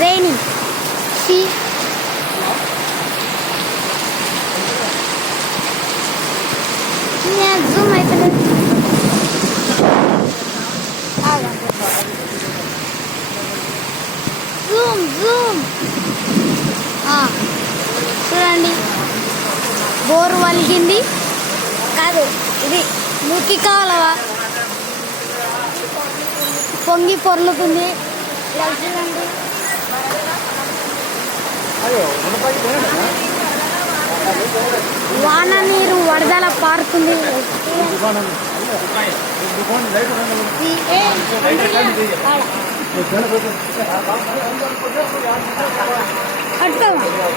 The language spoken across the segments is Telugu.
raining. See? Yeah, zoom అయిపోయింది. జూమ్ జూమ్ చూడండి, బోరు వలిగింది కాదు, ఇది మురికి కావాలవా పొంగి పొర్లుతుంది. ఇలా చూడండి, వాన నీరు వరదల పారుతుంది.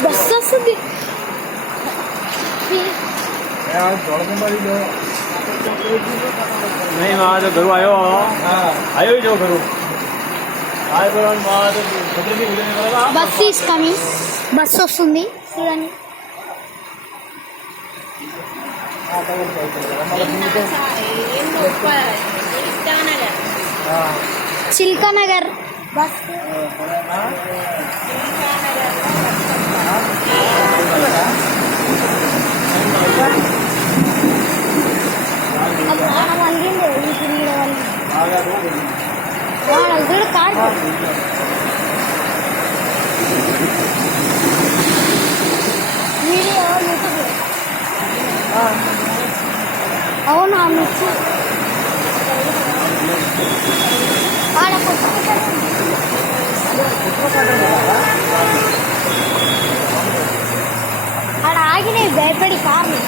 బస్సు వస్తుంది. नहीं वहाँ जो घरू आयो आयो ही जो घरू आए पर वहाँ तो खतरे में मिलने वाला బస్ ఈస్ కమింగ్. బస్సు వస్తుంది చూడండి. Chilka Nagar bus video YouTube అవునా మిర్చి ఆడ ఆగినాయి భయపడి కార్లు.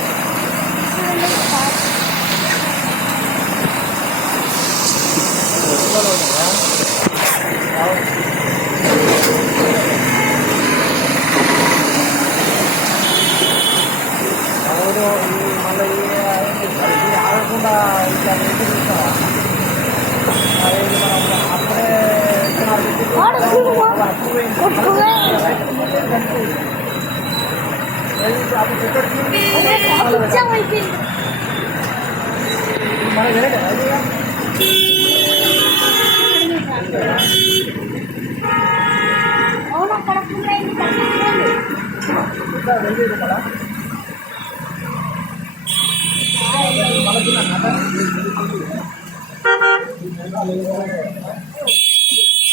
ఆగకుండా ఇట్లా అవును అక్కడ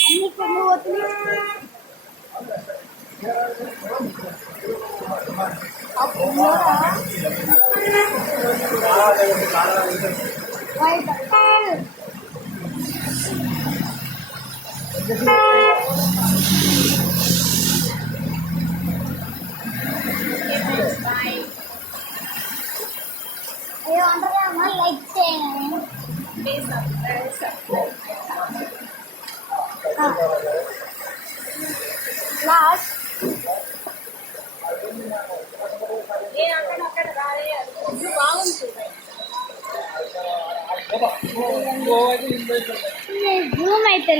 అన్ని కొన్ని పోతుంది. అయ్యో అంటారా అమ్మ, లైక్ చేయండి. లాస్ట్ జూమ్ అయితే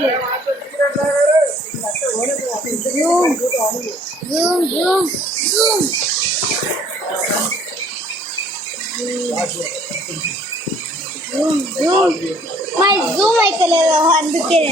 Zoom Zoom Zoom Zoom Zoom Zoom my Zoom అయితే లేదు, అందుకే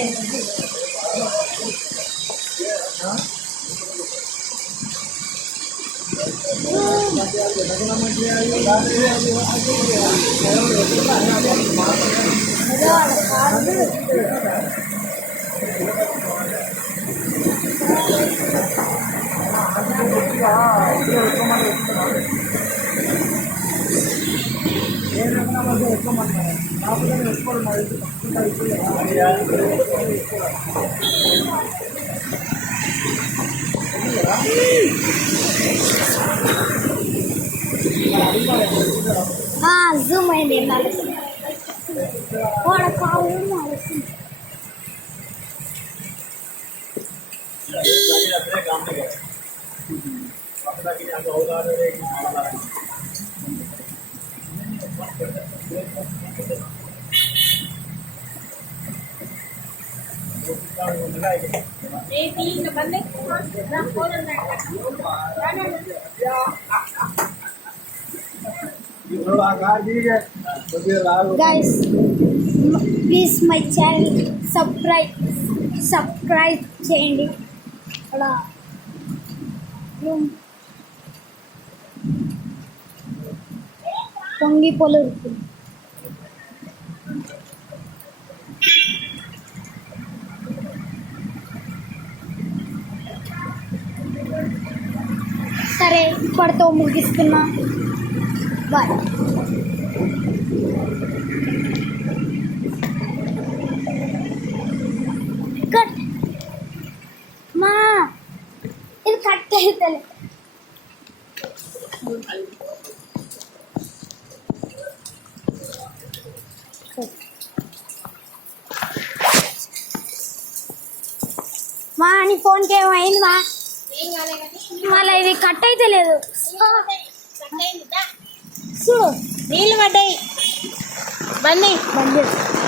జూమ్ అయింది. వాడ కావు guys, please my channel subscribe చేయండి. అక్కడ జూమ్ పొంగి పొలురుతుంది. సరే ఇప్పటితో ముగిస్తున్నా. బాయ్. కట్ మా ఇది కట్ అవుతలే. మా నీ ఫోన్కి ఏమైంది మా? మళ్ళీ ఇది కట్ అయితే లేదు. చూడు నీళ్ళు పడ్డాయి బండి బంద్ చేసి